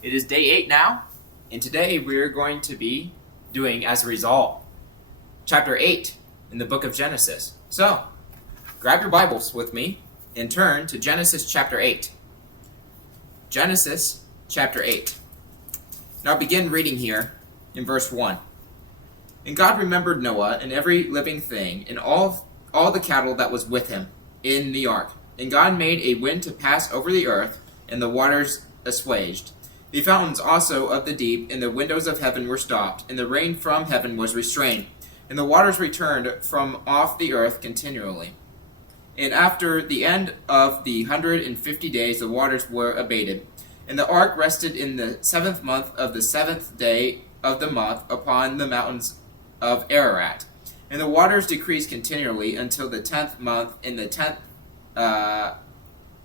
It is day 8 now, and today we're going to be doing, as a result, chapter 8 in the book of Genesis. So, grab your Bibles with me and turn to Genesis chapter 8. Genesis chapter 8. Now begin reading here in verse 1. And God remembered Noah and every living thing and all the cattle that was with him in the ark. And God made a wind to pass over the earth, and the waters assuaged. The fountains also of the deep and the windows of heaven were stopped, and the rain from heaven was restrained, and the waters returned from off the earth continually. And after the end of the 150 days the waters were abated. And the ark rested in the 7th month of the 7th day of the month upon the mountains of Ararat. And the waters decreased continually until the 10th month. In the 10th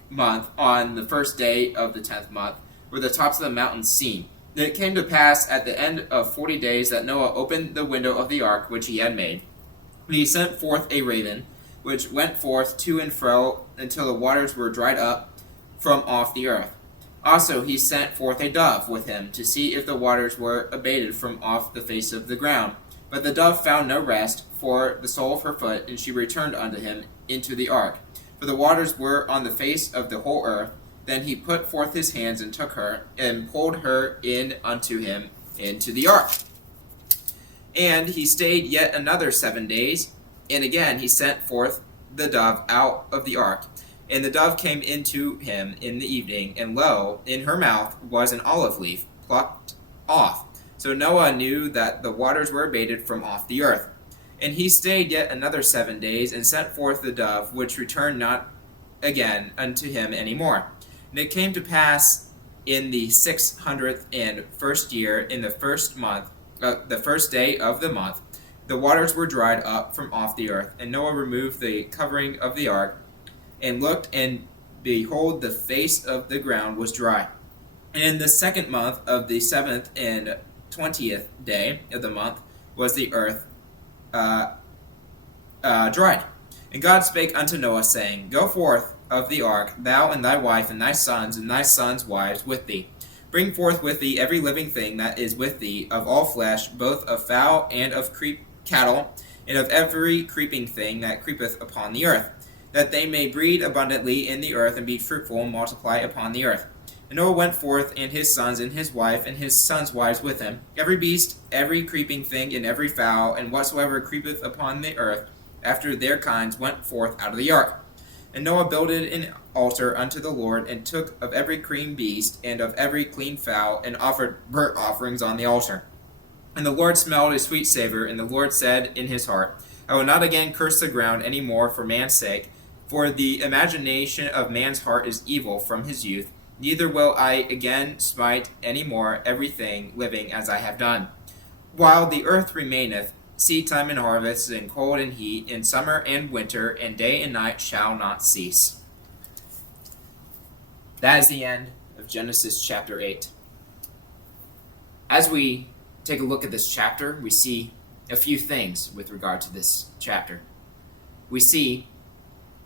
month, on the first day of the 10th month, were the tops of the mountains seen. And it came to pass at the end of 40 days that Noah opened the window of the ark which he had made. And he sent forth a raven, which went forth to and fro until the waters were dried up from off the earth. Also he sent forth a dove with him to see if the waters were abated from off the face of the ground. But the dove found no rest for the sole of her foot, and she returned unto him into the ark. For the waters were on the face of the whole earth. Then he put forth his hands and took her, and pulled her in unto him into the ark. And he stayed yet another 7 days, and again he sent forth the dove out of the ark. And the dove came into him in the evening, and lo, in her mouth was an olive leaf plucked off. So Noah knew that the waters were abated from off the earth. And he stayed yet another 7 days, and sent forth the dove, which returned not again unto him any more. And it came to pass in the 601st year, in the first month, the first day of the month, the waters were dried up from off the earth. And Noah removed the covering of the ark, and looked, and behold, the face of the ground was dry. And in the 2nd month of the 7th and 20th day of the month was the earth dried. And God spake unto Noah, saying, Go forth of the ark, thou and thy wife and thy sons' wives with thee. Bring forth with thee every living thing that is with thee, of all flesh, both of fowl and of cattle, and of every creeping thing that creepeth upon the earth, that they may breed abundantly in the earth, and be fruitful, and multiply upon the earth. And Noah went forth, and his sons, and his wife, and his sons' wives with him, every beast, every creeping thing, and every fowl, and whatsoever creepeth upon the earth, after their kinds, went forth out of the ark. And Noah builded an altar unto the Lord, and took of every clean beast, and of every clean fowl, and offered burnt offerings on the altar. And the Lord smelled a sweet savor, and the Lord said in his heart, I will not again curse the ground any more for man's sake, for the imagination of man's heart is evil from his youth, neither will I again smite any more everything living as I have done. While the earth remaineth, seedtime and harvest, and cold and heat, and summer and winter, and day and night shall not cease. That is the end of Genesis chapter 8. As we take a look at this chapter, we see a few things with regard to this chapter. We see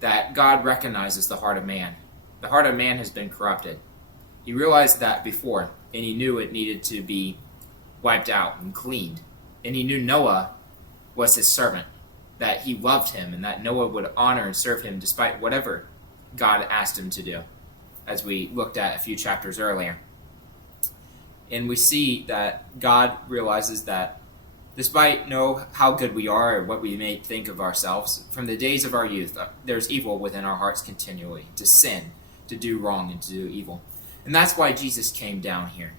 that God recognizes the heart of man. The heart of man has been corrupted. He realized that before, and he knew it needed to be wiped out and cleaned. And he knew Noah was his servant, that he loved him, and that Noah would honor and serve him despite whatever God asked him to do, as we looked at a few chapters earlier. And we see that God realizes that despite how good we are or what we may think of ourselves, from the days of our youth, there's evil within our hearts continually, to sin, to do wrong, and to do evil. And that's why Jesus came down here,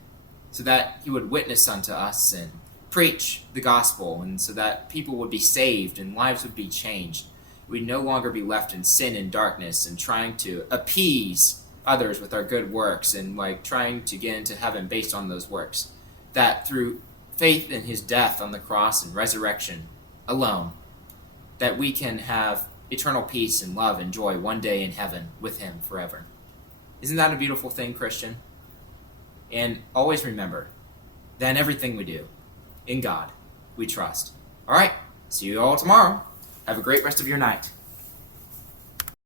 so that he would witness unto us and preach the gospel, and so that people would be saved and lives would be changed. We'd no longer be left in sin and darkness and trying to appease others with our good works and trying to get into heaven based on those works. That through faith in his death on the cross and resurrection alone, that we can have eternal peace and love and joy one day in heaven with him forever. Isn't that a beautiful thing, Christian? And always remember that in everything we do, in God, we trust. All right, see you all tomorrow. Have a great rest of your night.